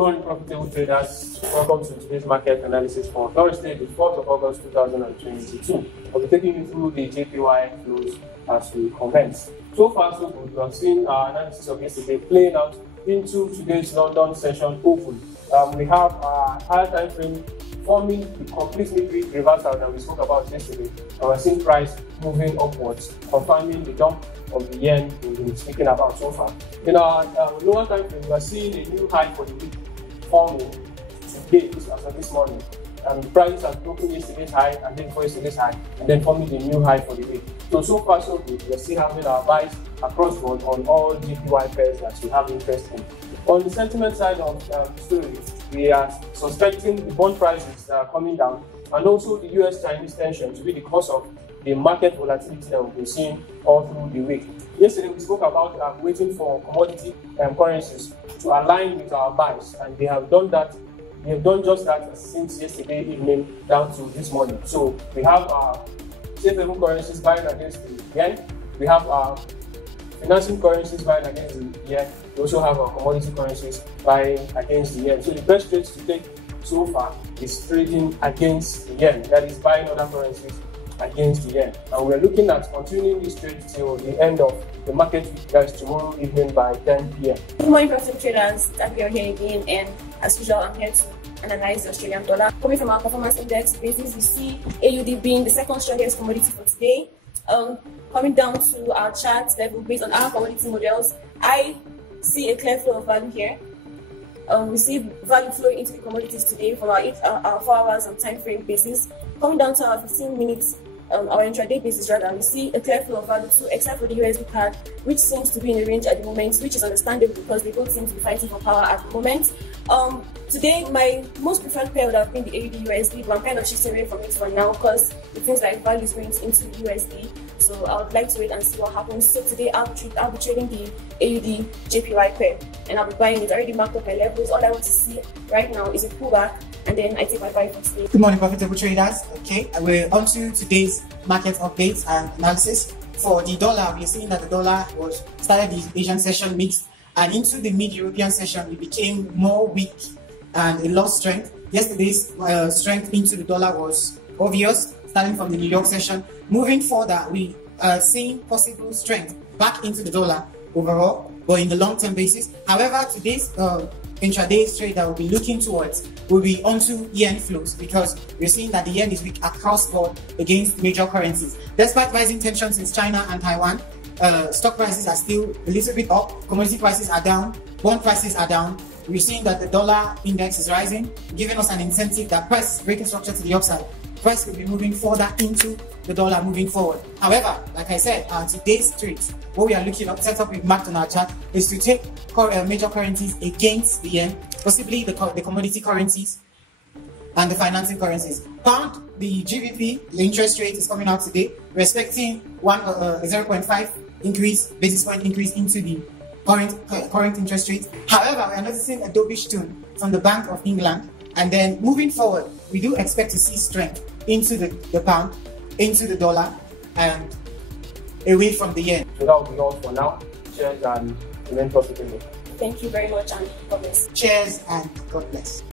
morning, profitable traders. Welcome to today's market analysis for Thursday, the 4th of August 2022. I'll be taking you through the JPY flows as we commence. So far, so good. We have seen our analysis of yesterday playing out into today's London session open. We have our higher time frame forming the complete midweek reversal that we spoke about yesterday. And we're seeing price moving upwards, confirming the dump of the yen we've been speaking about so far. In our lower time frame, we are seeing a new high for the week forming today, as of this morning. Prices have broken yesterday's high and then before yesterday's high, and then forming the new high for the week. So far so good. We are still having our buys across board on all JPY pairs that we have interest in. On the sentiment side of the story, we are suspecting the bond prices that are coming down and also the US-Chinese tension to be the cause of the market volatility that we've been seeing all through the week. Yesterday we spoke about waiting for commodity currencies to align with our buys, and they have done that. They have done just that since yesterday evening down to this morning. So we have our safe haven currencies buying against the yen. We have our financing currencies buying against the yen. We also have our commodity currencies buying against the yen. So the best trade to take so far is trading against the yen. That is buying other currencies against the yen. And we're looking at continuing this trade till the end of the market week, that is tomorrow evening by 10 p.m. Good morning, profitable traders. That we are here again, and as usual, I'm here to analyze the Australian dollar. Coming from our performance index basis, we see AUD being the second strongest commodity for today. Coming down to our chart level based on our commodity models, I see a clear flow of value here. We see value flowing into the commodities today from our 4 hours and time frame basis. Coming down to our 15 minutes, our intraday basis rather, we see a clear flow of value too, except for the USD card, which seems to be in the range at the moment, which is understandable because they both seem to be fighting for power at the moment. Today, my most preferred pair would have been the AUD USD, but I'm kind of shifting away from it for now because it feels like value is going into USD. So I would like to wait and see what happens. So today I'll be trading the AUD JPY pair, and I'll be buying it. I already marked up my levels. All I want to see right now is a pullback, and then I take my buy for today. Good morning, profitable traders. Okay, we're on to today's market updates and analysis. For the dollar, we're seeing that the dollar was started the Asian session mixed, and into the mid-European session, it became more weak and it lost strength. Yesterday's strength into the dollar was obvious, starting from the New York session. Moving further, we are seeing possible strength back into the dollar overall, but in the long-term basis. However, today's intraday trade that we'll be looking towards will be onto yen flows, because we're seeing that the yen is weak across board against major currencies. Despite rising tensions in China and Taiwan, stock prices are still a little bit up, commodity prices are down, bond prices are down. We're seeing that the dollar index is rising, giving us an incentive that price breaking structure to the upside. Price will be moving further into the dollar moving forward. However, like I said, today's trade, what we are looking at, setup we've marked on our chart, is to take major currencies against the yen, possibly the commodity currencies and the financing currencies. Pound, the GBP, the interest rate is coming out today. We're expecting 0.5 basis point increase into the current interest rate. However, we are noticing a dovish tone from the Bank of England, and then moving forward, we do expect to see strength into the pound, into the dollar, and away from the yen. So that will be all for now. Cheers and remain profitable. Thank you very much, and God bless. Cheers and God bless.